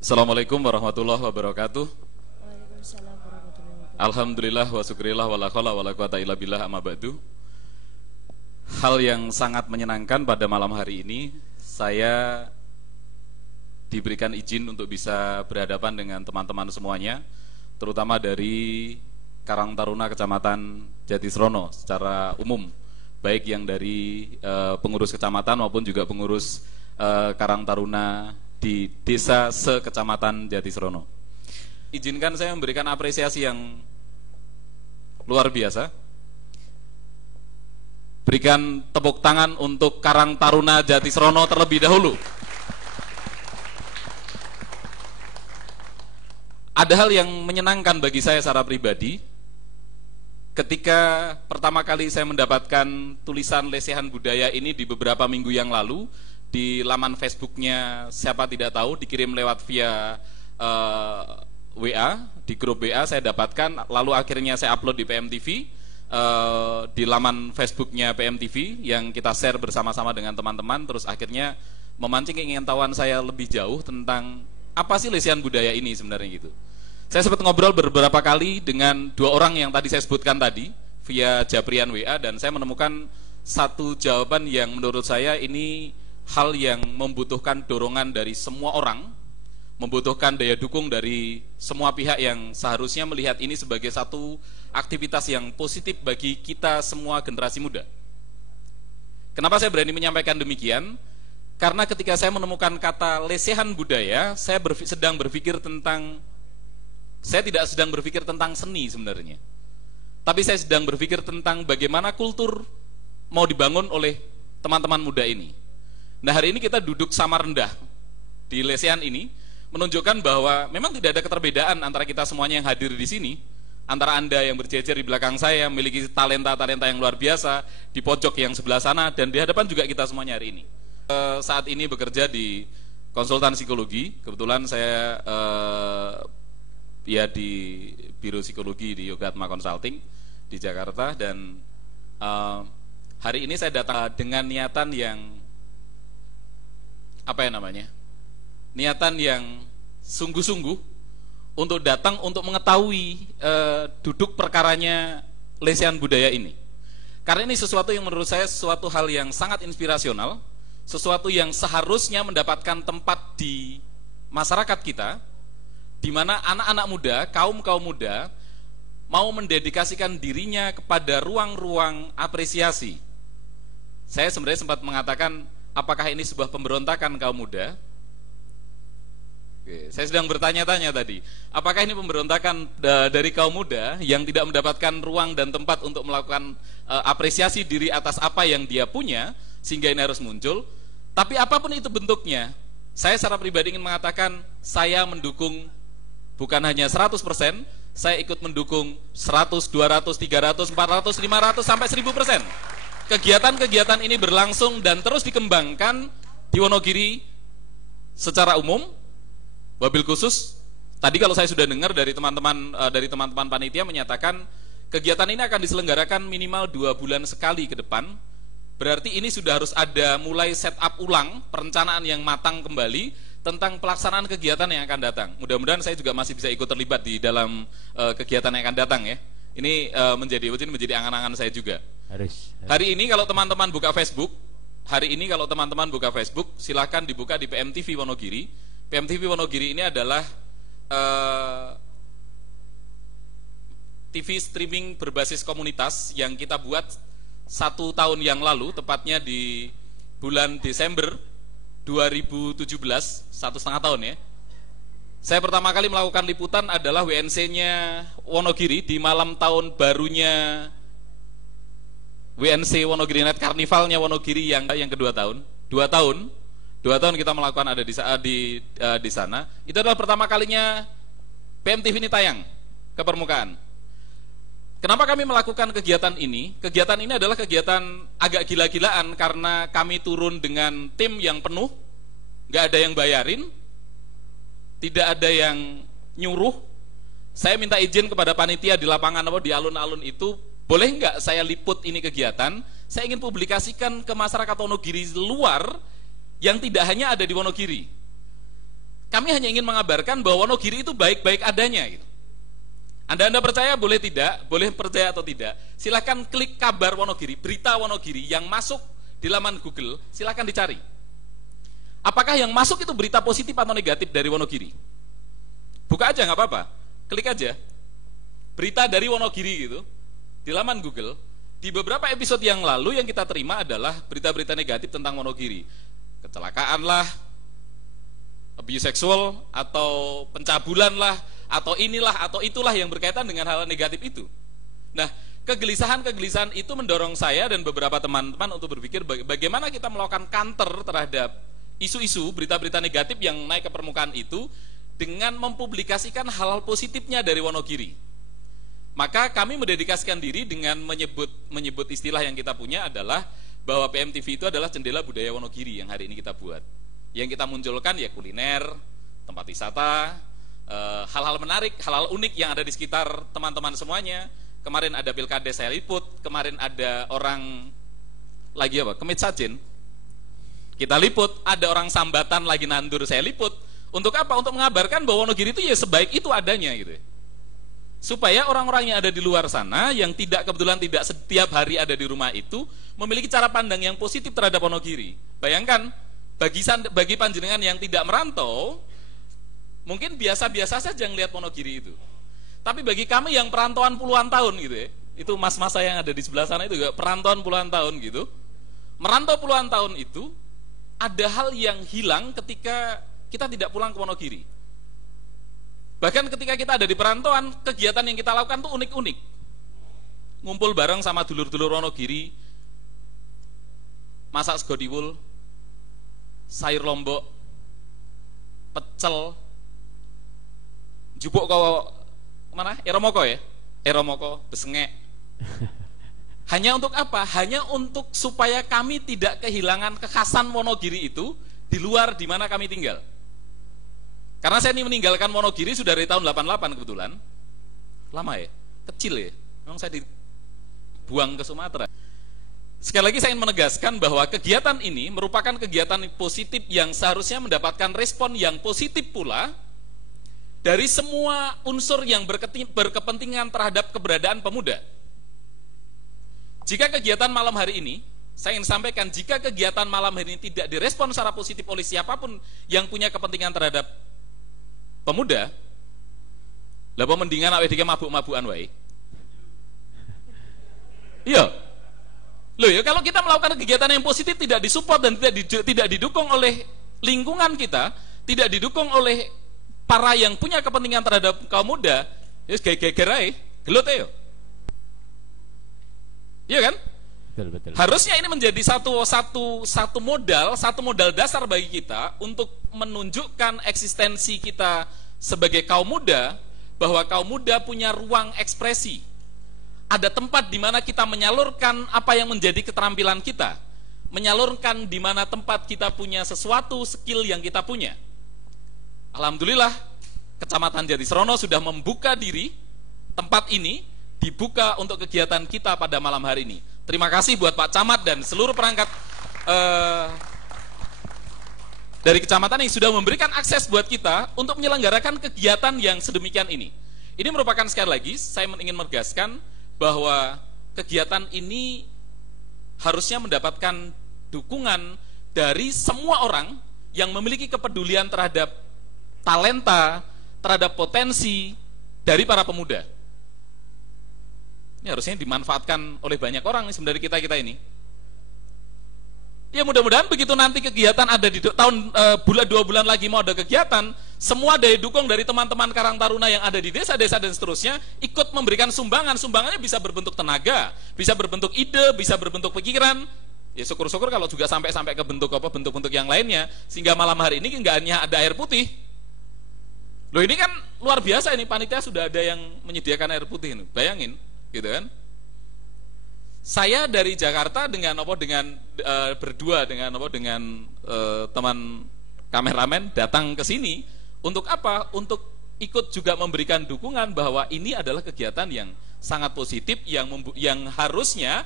Assalamualaikum warahmatullahi wabarakatuh. Waalaikumsalam warahmatullahi wabarakatuh. Alhamdulillah wa syukrillah wa la haula wa la quwata illa billah amma ba'du. Hal yang sangat menyenangkan pada malam hari ini, saya diberikan izin untuk bisa berhadapan dengan teman-teman semuanya, terutama dari Karang Taruna Kecamatan Jatisrono secara umum, baik yang dari pengurus kecamatan maupun juga pengurus Karang Taruna di desa sekecamatan Jatisrono. Izinkan saya memberikan apresiasi yang luar biasa. Berikan tepuk tangan untuk Karang Taruna Jatisrono terlebih dahulu. Ada hal yang menyenangkan bagi saya secara pribadi ketika pertama kali saya mendapatkan tulisan lesehan budaya ini di beberapa minggu yang lalu di laman Facebooknya siapa tidak tahu, dikirim lewat via WA, di grup WA saya dapatkan, lalu akhirnya saya upload di PMTV, di laman Facebooknya PMTV yang kita share bersama-sama dengan teman-teman, terus akhirnya memancing keingintahuan saya lebih jauh tentang apa sih lesehan budaya ini sebenarnya gitu. Saya sempat ngobrol beberapa kali dengan dua orang yang tadi saya sebutkan tadi via Japrian WA, dan saya menemukan satu jawaban yang menurut saya ini hal yang membutuhkan dorongan dari semua orang, membutuhkan daya dukung dari semua pihak yang seharusnya melihat ini sebagai satu aktivitas yang positif bagi kita semua generasi muda. Kenapa saya berani menyampaikan demikian? Karena ketika saya menemukan kata lesehan budaya, saya tidak sedang berpikir tentang seni sebenarnya, tapi saya sedang berpikir tentang bagaimana kultur mau dibangun oleh teman-teman muda ini. Nah, hari ini kita duduk sama rendah di lesehan ini, menunjukkan bahwa memang tidak ada keterbedaan antara kita semuanya yang hadir di sini, antara Anda yang berjejer di belakang saya, memiliki talenta-talenta yang luar biasa, di pojok yang sebelah sana, dan di hadapan juga kita semuanya hari ini. Saat ini bekerja di konsultan psikologi, kebetulan saya di Biro Psikologi di Yogatma Consulting di Jakarta, dan hari ini saya datang dengan niatan yang niatan yang sungguh-sungguh untuk datang untuk mengetahui duduk perkaranya lesehan budaya ini. Karena ini sesuatu yang menurut saya sesuatu hal yang sangat inspirasional, sesuatu yang seharusnya mendapatkan tempat di masyarakat kita, di mana anak-anak muda, kaum-kaum muda mau mendedikasikan dirinya kepada ruang-ruang apresiasi. Saya sebenarnya sempat mengatakan, apakah ini sebuah pemberontakan kaum muda? Oke, saya sedang bertanya-tanya tadi, apakah ini pemberontakan dari kaum muda yang tidak mendapatkan ruang dan tempat untuk melakukan apresiasi diri atas apa yang dia punya, sehingga ini harus muncul? Tapi apapun itu bentuknya, saya secara pribadi ingin mengatakan, saya mendukung bukan hanya 100%, saya ikut mendukung 100, 200, 300, 400, 500, sampai 1000%. Kegiatan-kegiatan ini berlangsung dan terus dikembangkan di Wonogiri secara umum, wabil khusus. Tadi kalau saya sudah dengar dari teman-teman panitia menyatakan kegiatan ini akan diselenggarakan minimal 2 bulan sekali ke depan. Berarti ini sudah harus ada mulai setup ulang, perencanaan yang matang kembali tentang pelaksanaan kegiatan yang akan datang. Mudah-mudahan saya juga masih bisa ikut terlibat di dalam kegiatan yang akan datang ya. Ini menjadi angan-angan saya juga. Hari ini kalau teman-teman buka Facebook, silakan dibuka di PMTV Wonogiri. PMTV Wonogiri ini adalah TV streaming berbasis komunitas yang kita buat 1 tahun yang lalu, tepatnya di bulan Desember 2017, 1,5 tahun ya. Saya pertama kali melakukan liputan adalah WNC-nya Wonogiri di malam tahun barunya WNC Wonogiri Night Carnival-nya Wonogiri yang kedua tahun. 2 tahun kita melakukan ada di sana. Itu adalah pertama kalinya PMTV ini tayang ke permukaan. Kenapa kami melakukan kegiatan ini? Kegiatan ini adalah kegiatan agak gila-gilaan karena kami turun dengan tim yang penuh, nggak ada yang bayarin, tidak ada yang nyuruh. Saya minta izin kepada panitia di lapangan di alun-alun itu, boleh nggak saya liput ini kegiatan? Saya ingin publikasikan ke masyarakat Wonogiri luar yang tidak hanya ada di Wonogiri. Kami hanya ingin mengabarkan bahwa Wonogiri itu baik-baik adanya gitu. Anda percaya boleh tidak, boleh percaya atau tidak, silahkan klik kabar Wonogiri, berita Wonogiri yang masuk di laman Google, silahkan dicari. Apakah yang masuk itu berita positif atau negatif dari Wonogiri? Buka aja nggak apa-apa, klik aja berita dari Wonogiri gitu di laman Google. Di beberapa episode yang lalu yang kita terima adalah berita-berita negatif tentang Wonogiri, kecelakaan lah, abuse seksual atau pencabulan lah, atau inilah atau itulah yang berkaitan dengan hal negatif itu. Nah, kegelisahan itu mendorong saya dan beberapa teman-teman untuk berpikir bagaimana kita melakukan counter terhadap isu-isu berita-berita negatif yang naik ke permukaan itu dengan mempublikasikan hal-hal positifnya dari Wonogiri. Maka kami mendedikasikan diri dengan menyebut istilah yang kita punya adalah bahwa PMTV itu adalah jendela budaya Wonogiri yang hari ini kita buat. Yang kita munculkan ya kuliner, tempat wisata, hal-hal menarik, hal-hal unik yang ada di sekitar teman-teman semuanya. Kemarin ada Pilkades saya liput, kemarin ada orang lagi apa? Kemit Sajen. Kita liput, ada orang Sambatan lagi nandur saya liput. Untuk apa? Untuk mengabarkan bahwa Wonogiri itu ya sebaik itu adanya gitu. Supaya orang-orang yang ada di luar sana yang kebetulan tidak setiap hari ada di rumah itu memiliki cara pandang yang positif terhadap Wonogiri. Bayangkan bagi panjenengan yang tidak merantau mungkin biasa-biasa saja ngelihat Wonogiri itu. Tapi bagi kami yang perantauan puluhan tahun gitu ya, itu mas-mas saya yang ada di sebelah sana itu juga perantauan puluhan tahun gitu. Merantau puluhan tahun itu ada hal yang hilang ketika kita tidak pulang ke Wonogiri. Bahkan ketika kita ada di perantauan, kegiatan yang kita lakukan tuh unik-unik. Ngumpul bareng sama dulur-dulur Wonogiri, masak sego diwul, sayur lombok, pecel, jupuk kau mana? Eromoko ya? Eromoko, besengek. Hanya untuk apa? Hanya untuk supaya kami tidak kehilangan kekhasan Wonogiri itu di luar di mana kami tinggal. Karena saya ini meninggalkan Wonogiri sudah dari tahun 88 kebetulan. Lama ya? Kecil ya? Memang saya dibuang ke Sumatera. Sekali lagi saya ingin menegaskan bahwa kegiatan ini merupakan kegiatan positif yang seharusnya mendapatkan respon yang positif pula dari semua unsur yang berkepentingan terhadap keberadaan pemuda. Jika kegiatan malam hari ini, saya ingin sampaikan, jika kegiatan malam hari ini tidak direspon secara positif oleh siapapun yang punya kepentingan terhadap pemuda, lah mendingan awake dhewe mabuk-mabukan wae. Iya. Loh ya, kalau kita melakukan kegiatan yang positif tidak disupport dan tidak didukung oleh lingkungan kita, tidak didukung oleh para yang punya kepentingan terhadap kaum muda, ya geger ae, gelut ae yo. Iya kan? Betul. Harusnya ini menjadi satu modal dasar bagi kita untuk menunjukkan eksistensi kita sebagai kaum muda, bahwa kaum muda punya ruang ekspresi. Ada tempat di mana kita menyalurkan apa yang menjadi keterampilan kita, menyalurkan di mana tempat kita punya sesuatu skill yang kita punya. Alhamdulillah, Kecamatan Jatiserono sudah membuka diri, tempat ini dibuka untuk kegiatan kita pada malam hari ini. Terima kasih buat Pak Camat dan seluruh perangkat dari kecamatan yang sudah memberikan akses buat kita untuk menyelenggarakan kegiatan yang sedemikian ini. Ini merupakan, sekali lagi saya ingin menegaskan bahwa kegiatan ini harusnya mendapatkan dukungan dari semua orang yang memiliki kepedulian terhadap talenta, terhadap potensi dari para pemuda. Ini harusnya dimanfaatkan oleh banyak orang sebenarnya kita ini. Ya mudah-mudahan begitu nanti kegiatan ada di tahun bulan 2 bulan lagi mau ada kegiatan, semua daya dukung dari teman-teman Karang Taruna yang ada di desa-desa dan seterusnya ikut memberikan sumbangan. Sumbangannya bisa berbentuk tenaga, bisa berbentuk ide, bisa berbentuk pikiran. Ya syukur-syukur kalau juga sampai ke bentuk-bentuk yang lainnya, sehingga malam hari ini nggak hanya ada air putih. Loh ini kan luar biasa, ini panitia sudah ada yang menyediakan air putih ini. Bayangin, gitu kan? Saya dari Jakarta berdua dengan teman kameramen datang ke sini untuk apa? Untuk ikut juga memberikan dukungan bahwa ini adalah kegiatan yang sangat positif yang harusnya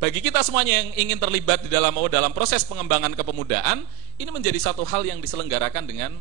bagi kita semuanya yang ingin terlibat di dalam proses pengembangan kepemudaan ini menjadi satu hal yang diselenggarakan dengan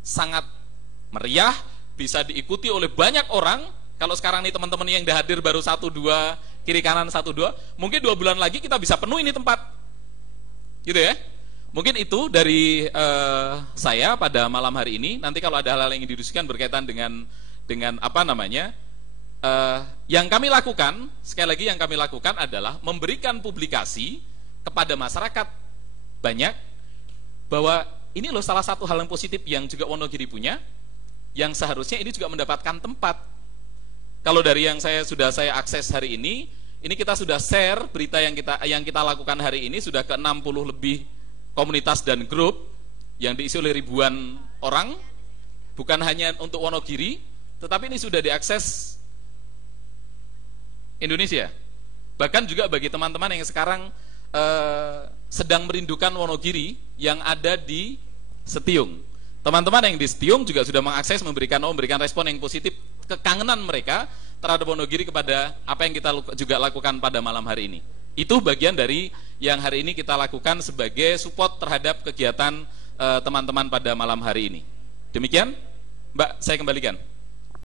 sangat meriah, bisa diikuti oleh banyak orang. Kalau sekarang nih teman-teman yang udah hadir baru 1-2, kiri kanan 1-2, mungkin 2 bulan lagi kita bisa penuh ini tempat, gitu ya. Mungkin itu dari saya pada malam hari ini. Nanti kalau ada hal-hal yang ingin didiskusikan berkaitan dengan apa namanya, yang kami lakukan, sekali lagi yang kami lakukan adalah memberikan publikasi kepada masyarakat banyak bahwa ini loh salah satu hal yang positif yang juga Wonogiri punya, yang seharusnya ini juga mendapatkan tempat. Kalau dari yang sudah saya akses hari ini kita sudah share berita yang kita lakukan hari ini sudah ke 60 lebih komunitas dan grup yang diisi oleh ribuan orang, bukan hanya untuk Wonogiri, tetapi ini sudah diakses Indonesia. Bahkan juga bagi teman-teman yang sekarang sedang merindukan Wonogiri yang ada di Setiung. Teman-teman yang di Setiung juga sudah mengakses, memberikan respon yang positif, kekangenan mereka terhadap Wonogiri kepada apa yang kita juga lakukan pada malam hari ini. Itu bagian dari yang hari ini kita lakukan sebagai support terhadap kegiatan teman-teman pada malam hari ini. Demikian, Mbak, saya kembalikan.